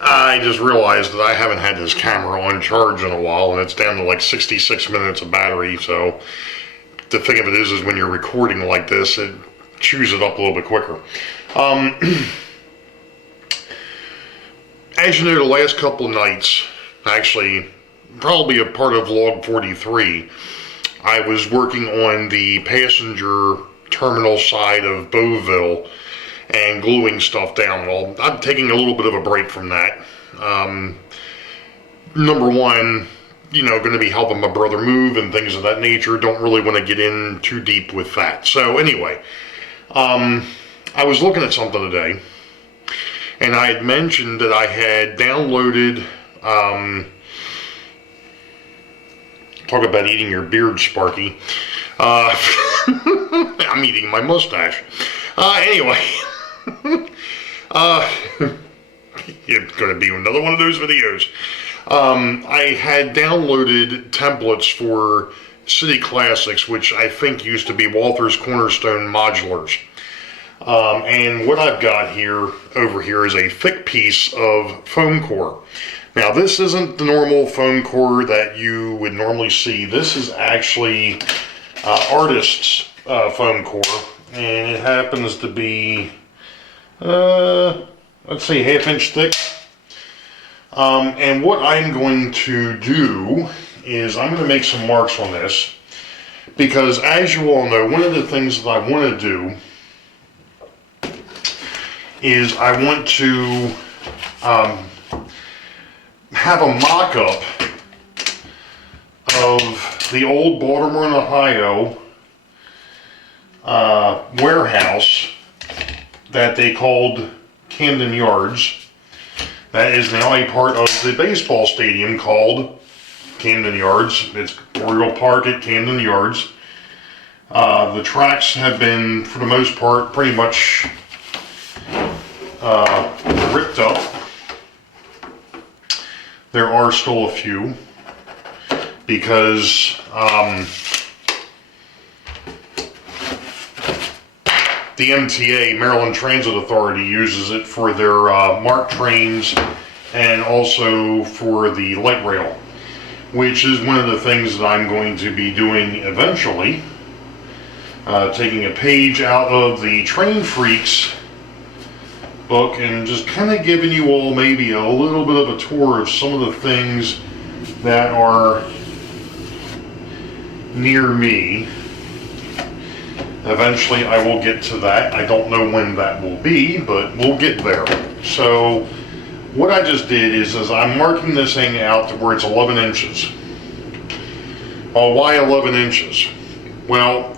I just realized that I haven't had this camera on charge in a while, and it's down to like 66 minutes of battery, so the thing of it is when you're recording like this, it chews it up a little bit quicker. As you know, the last couple of nights, actually, probably a part of log 43, I was working on the passenger terminal side of Boeville and gluing stuff down. Well, I'm taking a little bit of a break from that. Number one, going to be helping my brother move and things of that nature. Don't really want to get in too deep with that. So anyway, I was looking at something today, and I had mentioned that I had downloaded, talk about eating your beard, Sparky. I'm eating my mustache. Anyway, it's going to be another one of those videos. I had downloaded templates for City Classics, which I think used to be Walther's Cornerstone Modulars. And what I've got over here is a thick piece of foam core. Now, this isn't the normal foam core that you would normally see. This is actually artist's foam core, and it happens to be, let's say, 1/2 inch thick. And what I'm going to do is I'm going to make some marks on this, because as you all know, one of the things that I want to do is I want to have a mock-up of the old Baltimore, Ohio warehouse that they called Camden Yards. That is now a part of the baseball stadium called Camden Yards. It's Oriole Park at Camden Yards. The tracks have been, for the most part, pretty much ripped up. There are still a few, because the MTA, Maryland Transit Authority, uses it for their MARC trains and also for the light rail, which is one of the things that I'm going to be doing eventually. Taking a page out of the Train Freaks book and just kind of giving you all maybe a little bit of a tour of some of the things that are near me. Eventually I will get to that. I don't know when that will be, but we'll get there. So what I just did is I'm marking this thing out to where it's 11 inches. Well, why 11 inches? Well,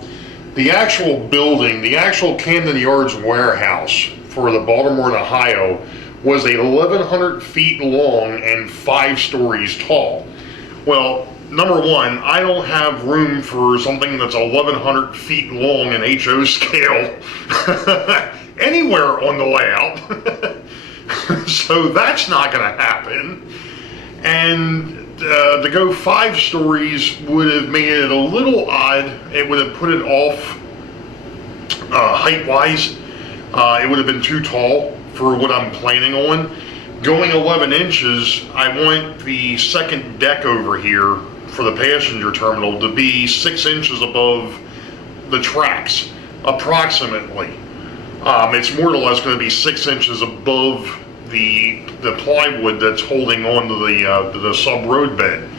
the actual building, the actual Camden Yards warehouse for the Baltimore, Ohio, was 1,100 feet long and 5 stories tall. Well, number one, I don't have room for something that's 1,100 feet long in HO scale anywhere on the layout. So that's not going to happen. And to go 5 stories would have made it a little odd. It would have put it off height-wise. It would have been too tall for what I'm planning on. Going 11 inches, I want the second deck over here for the passenger terminal to be 6 inches above the tracks, approximately. It's more or less going to be 6 inches above the plywood that's holding on to the sub-road bed.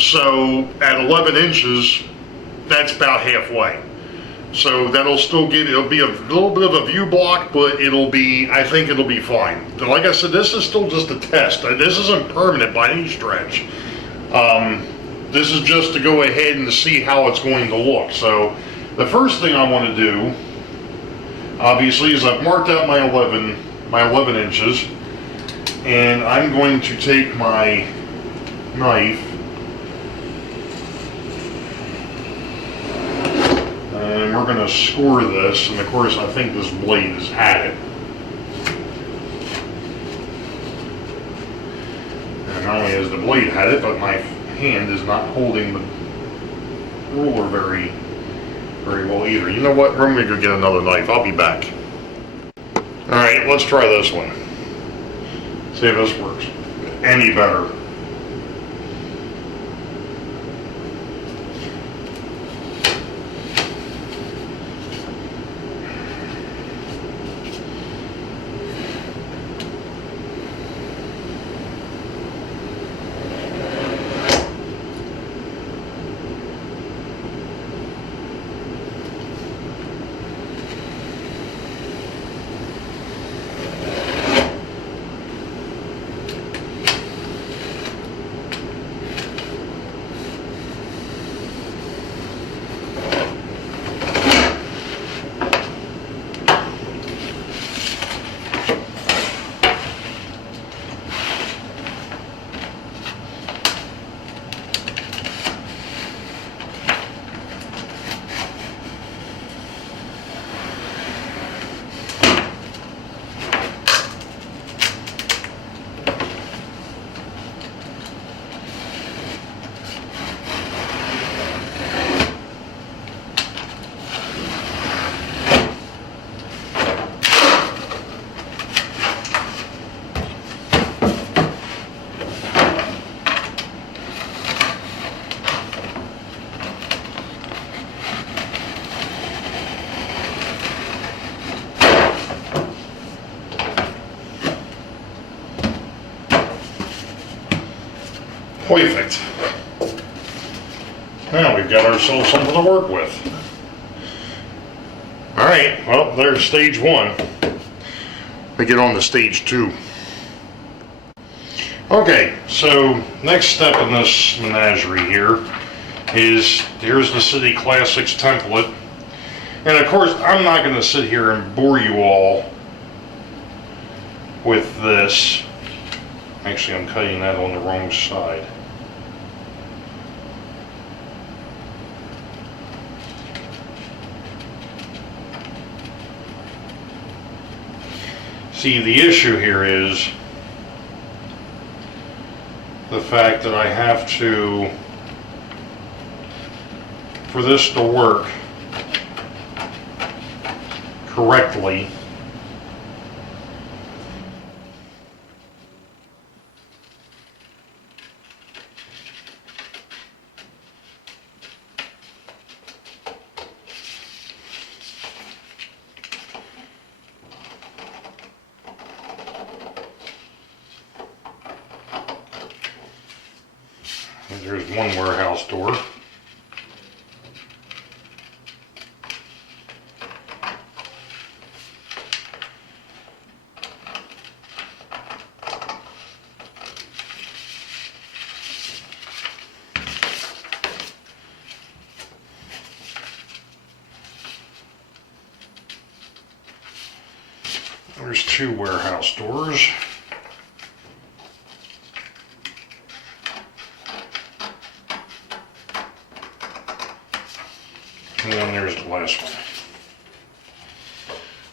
So at 11 inches, that's about halfway. So that'll still it'll be a little bit of a view block, but I think it'll be fine. And like I said, this is still just a test. This isn't permanent by any stretch. This is just to go ahead and see how it's going to look. So the first thing I want to do, obviously, is I've marked out my 11 inches, and I'm going to take my knife and we're going to score this, and of course I think this blade has had it. And not only has the blade had it, but my hand is not holding the ruler very well either. You know what, we're going to go get another knife. I'll be back. Alright, let's try this one. See if this works any better. Perfect. Now we've got ourselves something to work with. Alright, well, there's stage one. We get on to stage two. Okay, so next step in this menagerie here is, here's the City Classics template. And of course, I'm not going to sit here and bore you all with this. Actually, I'm cutting that on the wrong side. See, the issue here is the fact that I have to, for this to work correctly, there's one warehouse door. There's two warehouse doors. And then there's the last one.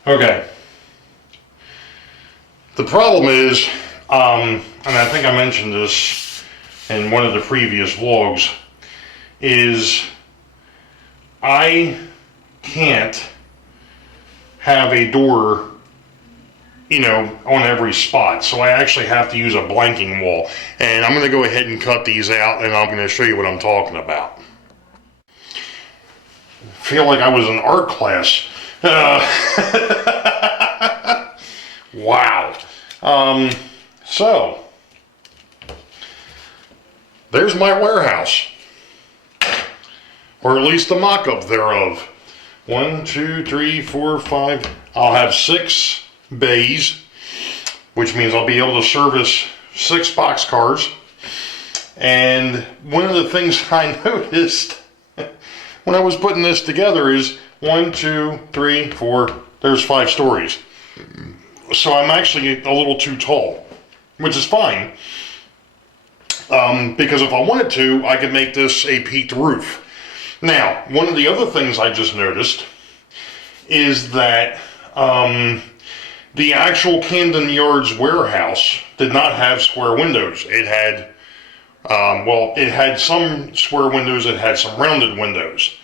Okay. The problem is, and I think I mentioned this in one of the previous vlogs, is I can't have a door, you know, on every spot. So I actually have to use a blanking wall. And I'm going to go ahead and cut these out, and I'm going to show you what I'm talking about. I feel like I was in art class. Wow. So, there's my warehouse. Or at least the mock-up thereof. 1, 2, 3, 4, 5. I'll have 6 bays, which means I'll be able to service 6 boxcars. And one of the things I noticed when I was putting this together is 1, 2, 3, 4, there's 5 stories. So I'm actually a little too tall, which is fine. Because if I wanted to, I could make this a peaked roof. Now, one of the other things I just noticed is that the actual Camden Yards warehouse did not have square windows. It had well, it had some square windows, it had some rounded windows.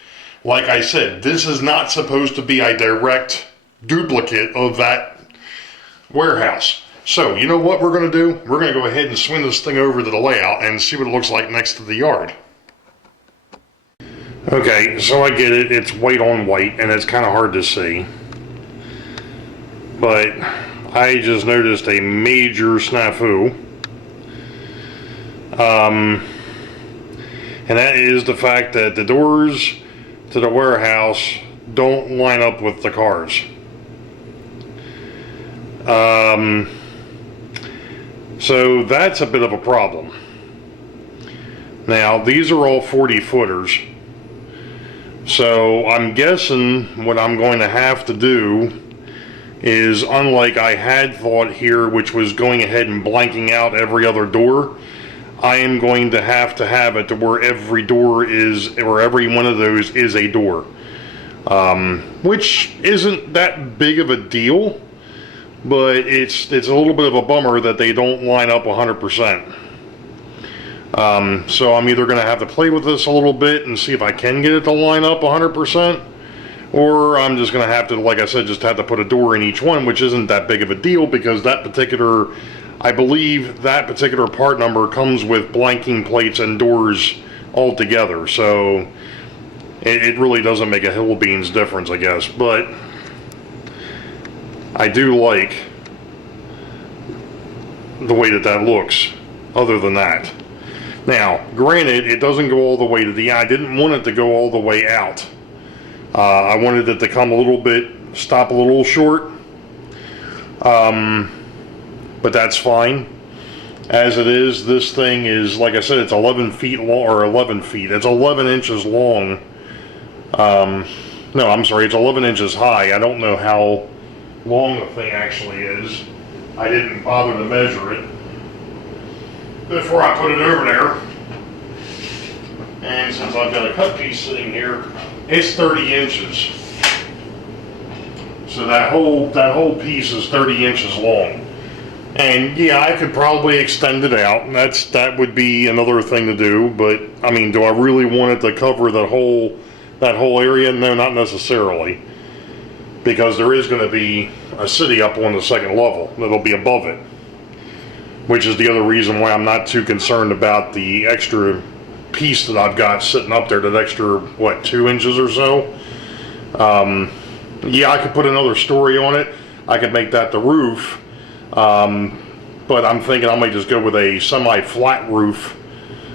Like I said, this is not supposed to be a direct duplicate of that warehouse. So, you know what we're going to do? We're going to go ahead and swing this thing over to the layout and see what it looks like next to the yard. Okay, so I get it. It's white on white, and it's kind of hard to see. But I just noticed a major snafu. And that is the fact that the doors to the warehouse don't line up with the cars. So that's a bit of a problem. Now, these are all 40 footers. So I'm guessing what I'm going to have to do is, unlike I had thought here, which was going ahead and blanking out every other door, I am going to have it to where every door is, or every one of those is a door. Which isn't that big of a deal, but it's a little bit of a bummer that they don't line up 100%. So I'm either going to have to play with this a little bit and see if I can get it to line up 100%, or I'm just going to have to, like I said, just have to put a door in each one, which isn't that big of a deal because that particular, I believe that particular part number comes with blanking plates and doors all together. So it really doesn't make a hill beans difference, I guess. But I do like the way that looks, other than that. Now, granted, it doesn't go all the way to the, I didn't want it to go all the way out. I wanted it to come a little bit, stop a little short. But that's fine. As it is, this thing is, like I said, it's 11 feet long, or 11 feet. It's 11 inches long. No, I'm sorry, it's 11 inches high. I don't know how long the thing actually is. I didn't bother to measure it before I put it over there. And since I've got a cut piece sitting here, it's 30 inches. So that whole piece is 30 inches long. And yeah, I could probably extend it out, and that would be another thing to do, but I mean, do I really want it to cover that whole area? No, not necessarily. Because there is going to be a city up on the second level that'll be above it. Which is the other reason why I'm not too concerned about the extra piece that I've got sitting up there, that extra, what, 2 inches or so? Yeah, I could put another story on it. I could make that the roof. But I'm thinking I might just go with a semi-flat roof.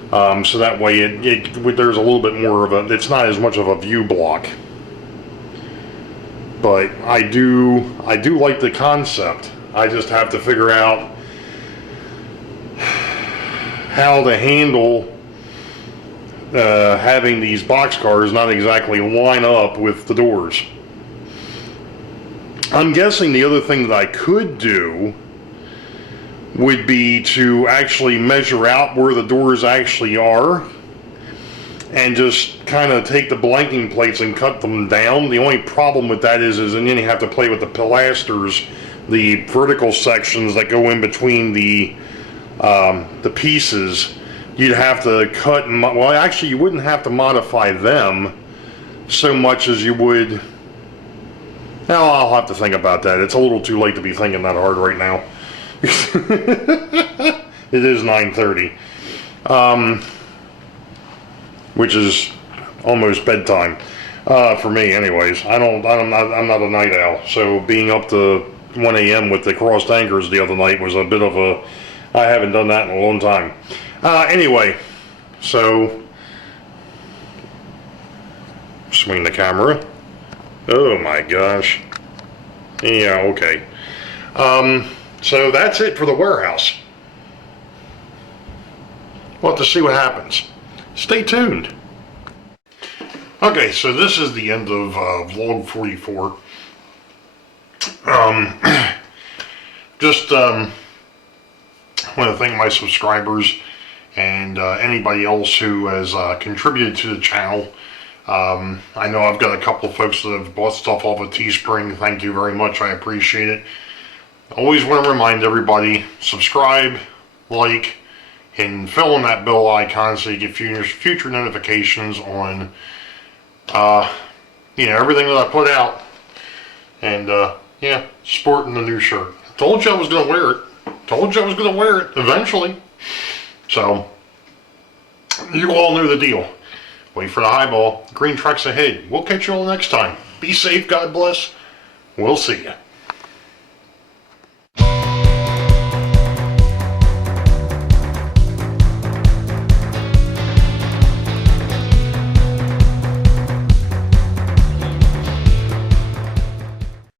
So that way there's a little bit more of a, it's not as much of a view block. But I do like the concept. I just have to figure out how to handle having these boxcars not exactly line up with the doors. I'm guessing the other thing that I could do would be to actually measure out where the doors actually are and just kind of take the blanking plates and cut them down. The only problem with that is then you have to play with the pilasters, the vertical sections that go in between the pieces. You'd have to cut, well, actually you wouldn't have to modify them so much as you would. Now I'll have to think about that. It's a little too late to be thinking that hard right now. It is 9:30, which is almost bedtime for me, anyways. I'm not a night owl, so being up to 1 a.m. with the crossed anchors the other night was a bit of a. I haven't done that in a long time. Anyway, so swing the camera. Oh my gosh. Yeah, okay. So that's it for the warehouse. We'll have to see what happens. Stay tuned. Okay, so this is the end of vlog 44. Just want to thank my subscribers and anybody else who has contributed to the channel. I know I've got a couple of folks that have bought stuff off of Teespring. Thank you very much. I appreciate it. Always want to remind everybody, subscribe, like, and fill in that bell icon so you get future notifications on everything that I put out. And yeah, sporting the new shirt. I told you I was going to wear it. Told you I was going to wear it eventually. So, you all know the deal. Wait for the highball. Green truck's ahead. We'll catch you all next time. Be safe, God bless. We'll see you.